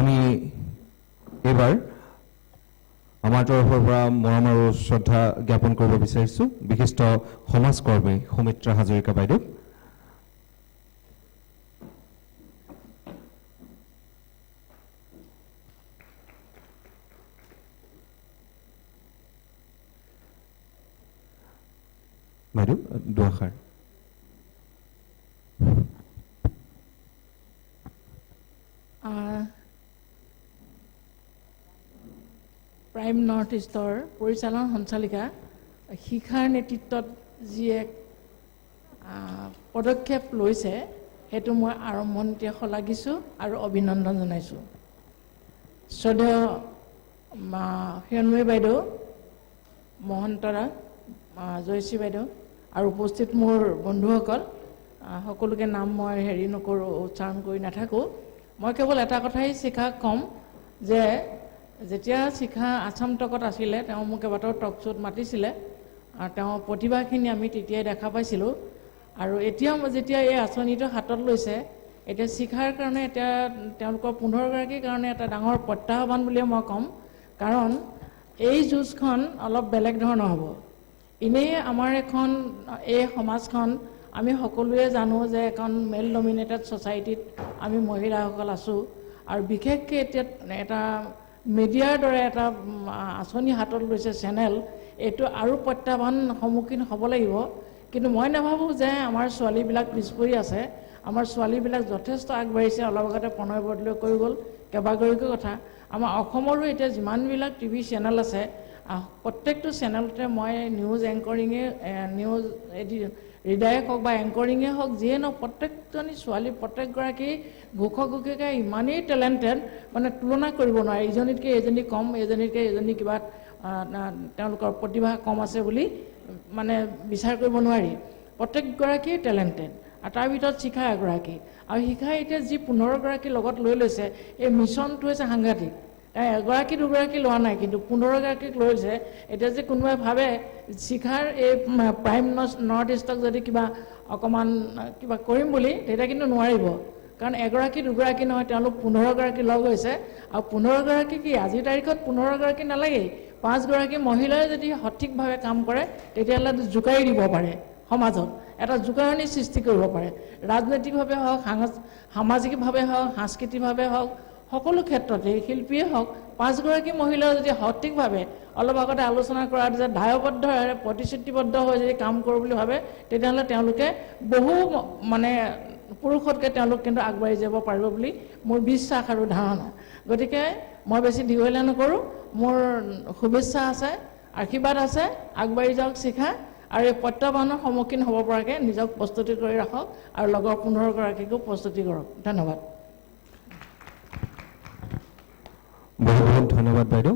আমি এবাৰ আমাৰ তৰফৰ পৰা মৰম আৰু শ্ৰদ্ধা জ্ঞাপন কৰিব বিচাৰিছোঁ বিশিষ্ট সমাজকৰ্মী সুমিত্ৰা হাজৰিকা বাইদেউ। বাইদেউ দুআষাৰ। প্ৰাইম নৰ্থ ইষ্টৰ পৰিচালন সঞ্চালিকা শিক্ষাৰ নেতৃত্বত যি এক পদক্ষেপ লৈছে সেইটো মই আৰম্ভণিতে শলাগিছোঁ আৰু অভিনন্দন জনাইছোঁ। শ্ৰদ্ধেয় হিৰণময়ী বাইদেউ, মহন্তৰা, জয়শ্ৰী বাইদেউ আৰু উপস্থিত মোৰ বন্ধুসকল, সকলোকে নাম মই হেৰি নকৰোঁ, উচ্চাৰণ কৰি নাথাকোঁ। মই কেৱল এটা কথাই শিখাক ক'ম যে যেতিয়া শিখা আছাম টকত আছিলে তেওঁ মোক কেইবাটাও টক শ্ব'ত মাতিছিলে। তেওঁৰ প্ৰতিভাখিনি আমি তেতিয়াই দেখা পাইছিলোঁ। আৰু এতিয়া যেতিয়া এই আঁচনিটো হাতত লৈছে, এতিয়া শিখাৰ কাৰণে এতিয়া তেওঁলোকৰ 15 গৰাকীৰ কাৰণে এটা ডাঙৰ প্ৰত্যাহ্বান বুলিয়ে মই ক'ম। কাৰণ এই যুঁজখন অলপ বেলেগ ধৰণৰ হ'ব। এনেই আমাৰ এই সমাজখন আমি সকলোৱে জানো যে এখন মেল ডমিনেটেড ছ'চাইটিত আমি মহিলাসকল আছোঁ। আৰু বিশেষকৈ এতিয়া এটা মিডিয়াৰ দৰে এটা আঁচনি হাতত লৈছে চেনেল, এইটো আৰু প্ৰত্যাহ্বান সন্মুখীন হ'ব লাগিব। কিন্তু মই নাভাবোঁ যে আমাৰ ছোৱালীবিলাক পিছ পৰি আছে। আমাৰ ছোৱালীবিলাক যথেষ্ট আগবাঢ়িছে। অলপ আগতে প্ৰণয় বৰদলৈ কৈ গ'ল কেইবাগৰাকীও কথা। আমাৰ অসমৰো এতিয়া যিমানবিলাক টিভি চেনেল আছে, প্ৰত্যেকটো চেনেলতে মই নিউজ এংকৰিঙে, নিউজ ৰিডাৰে হওক বা এংকৰিঙে হওক, যিয়ে নহওক প্ৰত্যেকজনী ছোৱালী, প্ৰত্যেকগৰাকী ঘোষক ঘোষিকা ইমানেই টেলেণ্টেড, মানে তুলনা কৰিব নোৱাৰে। ইজনীতকৈ এজনী কম, এজনীতকৈ এজনী কিবা তেওঁলোকৰ প্ৰতিভা কম আছে বুলি মানে বিচাৰ কৰিব নোৱাৰি। প্ৰত্যেকগৰাকীয়ে টেলেণ্টেড। আৰু তাৰ ভিতৰত শিখা এগৰাকী। আৰু শিখাই এতিয়া যি 15 গৰাকীৰ লগত লৈ লৈছে, এই মিছনটো হৈছে সাংঘাতিক। এগৰাকী দুগৰাকী লোৱা নাই, কিন্তু 15 গৰাকীক লৈছে। এতিয়া যে কোনোবাই ভাবে শিখাৰ এই প্ৰাইম নৰ্থ ইষ্টক যদি কিবা অকণমান কিবা কৰিম বুলি, তেতিয়া কিন্তু নোৱাৰিব। কাৰণ এগৰাকী দুগৰাকী নহয়, তেওঁলোক 15 গৰাকী লগ হৈছে। আৰু 15 গৰাকী কি আজিৰ তাৰিখত 15 গৰাকী নালাগেই। 5 গৰাকী মহিলাই যদি সঠিকভাৱে কাম কৰে, তেতিয়াহ'লে জোকাৰি দিব পাৰে সমাজত, এটা জোকাৰণি সৃষ্টি কৰিব পাৰে। ৰাজনৈতিকভাৱে হওক, সামাজিকভাৱে হওক, সাংস্কৃতিকভাৱে হওক, সকলো ক্ষেত্ৰতে শিল্পীয়ে হওক, 5 গৰাকী মহিলাই যদি সঠিকভাৱে অলপ আগতে আলোচনা কৰাৰ যে দায়বদ্ধৰে প্ৰতিশ্ৰুতিবদ্ধ হৈ যদি কাম কৰোঁ বুলি ভাবে, তেতিয়াহ'লে তেওঁলোকে বহু মানে পুৰুষতকৈ তেওঁলোক কিন্তু আগবাঢ়ি যাব পাৰিব বুলি মোৰ বিশ্বাস আৰু ধাৰণা। গতিকে মই বেছি দীঘলীয়া নকৰোঁ। মোৰ শুভেচ্ছা আছে, আশীৰ্বাদ আছে। আগবাঢ়ি যাওক শিখা, আৰু এই প্ৰত্যাহ্বানৰ সন্মুখীন হ'ব পৰাকৈ নিজক প্ৰস্তুতি কৰি ৰাখক, আৰু লগৰ 15 গৰাকীকো প্ৰস্তুতি কৰক। ধন্যবাদ। বহুত বহুত ধন্যবাদ বাইদেউ।